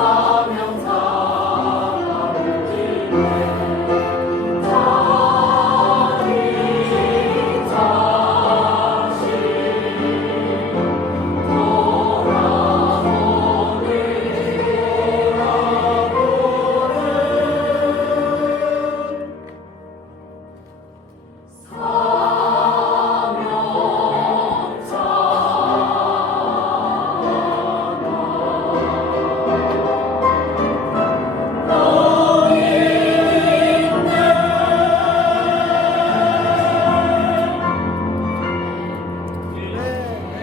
사